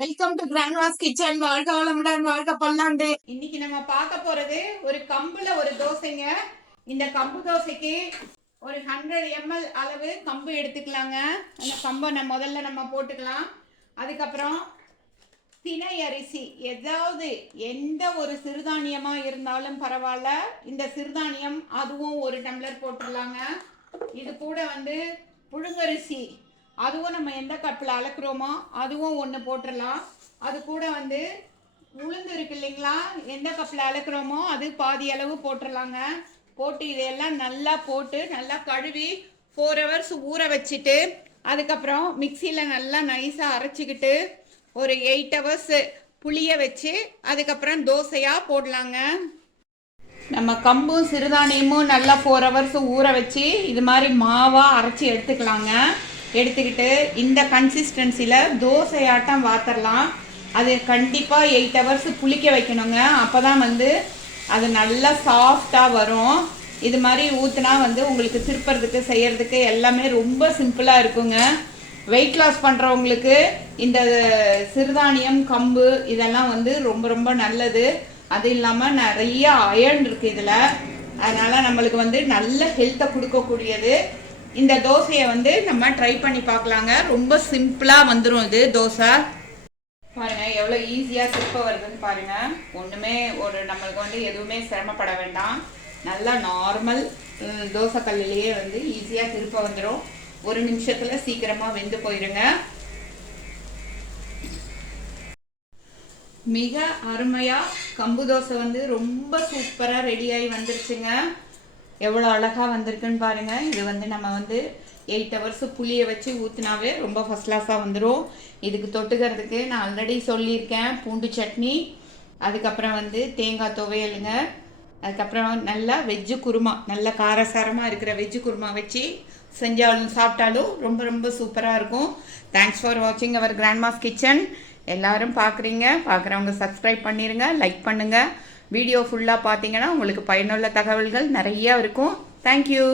Welcome to Grandma's kitchen. வாழ்க வளமுடன், வாழ்க பல்லாண்டு. இன்னைக்கு நம்ம பார்க்க போறது ஒரு கம்புல ஒரு தோசைங்க. இந்த கம்பு தோசைக்கு ஒரு 100 ml அளவு கம்பு எடுத்துக்கலாங்க. அந்த கம்பை முதல்ல நம்ம போட்டுக்கலாம். அதுக்கப்புறம் திணை அரிசி, ஏதாவது எந்த ஒரு சிறுதானியமா இருந்தாலும் பரவாயில்ல, இந்த சிறுதானியம் அதுவும் ஒரு டம்ளர் போட்டுடலாங்க. இது கூட புழுங்கரிசி, அதுவும் நம்ம எந்த கப்பில் அளக்குறோமோ அதுவும் ஒன்று போட்டுடலாம். அது கூட உளுந்து இருக்கு இல்லைங்களா, எந்த கப்பில் அளக்குறோமோ அது பாதி அளவு போட்டுடலாங்க. போட்டு இதையெல்லாம் நல்லா போட்டு நல்லா கழுவி 4 hours ஊற வச்சுட்டு, அதுக்கப்புறம் மிக்சியில் நல்லா நைஸாக அரைச்சிக்கிட்டு ஒரு 8 hours புளிய வச்சு அதுக்கப்புறம் தோசையாக போடலாங்க. நம்ம கம்பும் சிறுதானியமும் நல்லா 4 hours ஊற வச்சு இது மாதிரி மாவாக அரைச்சி எடுத்துக்கலாங்க. எடுத்துக்கிட்டு இந்த கன்சிஸ்டன்சியில் தோசையாட்டம் வாத்தரலாம். அது கண்டிப்பாக 8 hours புளிக்க வைக்கணுங்க. அப்போ தான் அது நல்லா சாஃப்டாக வரும். இது மாதிரி ஊற்றுனா உங்களுக்கு திருப்புறதுக்கு செய்கிறதுக்கு எல்லாமே ரொம்ப சிம்பிளாக இருக்குங்க. வெயிட் லாஸ் பண்ணுறவங்களுக்கு இந்த சிறுதானியம் கம்பு இதெல்லாம் ரொம்ப ரொம்ப நல்லது. அது இல்லாமல் நிறைய அயர்ன் இருக்குது இதில். அதனால் நம்மளுக்கு நல்ல ஹெல்த்தை கொடுக்கக்கூடியது. இந்த தோசையை நம்ம ட்ரை பண்ணி பார்க்கலாங்க. ரொம்ப சிம்பிளாக வந்துடும் இது தோசை. பாருங்கள் எவ்வளோ ஈஸியாக திருப்ப வருதுன்னு பாருங்கள். ஒன்றுமே நம்மளுக்கு எதுவுமே சிரமப்பட வேண்டாம். நல்லா நார்மல் தோசை கல்லிலேயே ஈஸியாக திருப்ப வந்துடும். 1 நிமிஷத்தில் சீக்கிரமாக வெந்து போயிடுங்க. மிக அருமையாக கம்பு தோசை ரொம்ப சூப்பராக ரெடியாகி வந்துருச்சுங்க. எவ்வளோ அழகாக வந்திருக்குன்னு பாருங்கள். இது நம்ம 8 hours புளியை வச்சு ஊற்றினாவே ரொம்ப ஃபஸ்ட் கிளாஸாக வந்துடும். இதுக்கு தொட்டுக்கிறதுக்கு நான் ஆல்ரெடி சொல்லியிருக்கேன், பூண்டு சட்னி, அதுக்கப்புறம் தேங்காய் துவையலுங்க, அதுக்கப்புறம் நல்லா வெஜ்ஜு குருமா, நல்ல காரசாரமாக இருக்கிற வெஜ்ஜு குருமா வச்சு செஞ்சாலும் சாப்பிட்டாலும் ரொம்ப ரொம்ப சூப்பராக இருக்கும். தேங்க்ஸ் ஃபார் வாட்சிங் அவர் கிராண்ட்மாஸ் கிச்சன். எல்லோரும் பார்க்குறவங்க சப்ஸ்கிரைப் பண்ணிடுங்க, லைக் பண்ணுங்கள். வீடியோ ஃபுல்லாக பார்த்தீங்கன்னா உங்களுக்கு பயனுள்ள தகவல்கள் நிறையா இருக்கும். தேங்க்யூ.